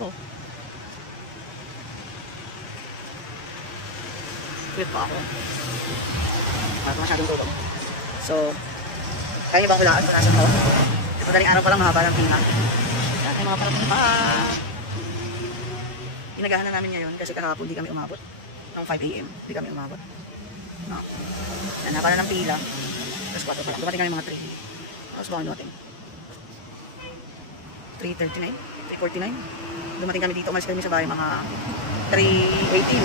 Ồ. Tuyệt vọng. Và nó sao chúng tôi cũng. So, thấy cái bóng bây giờ là sao không? Madaling araw pa lang mahaba ng pina. Yan, ay mga parating pa. Inagahan na namin ngayon kasi kahapon di kami umabot. Noong 5 a.m. Di kami umabot. No. Haba na ng pila. Tapos 4 pa lang. Dumating kami mga 3. Tapos bakit dumating? 3.39? 3.49? Dumating kami dito. Umalis kami sa bahay mga 3.18.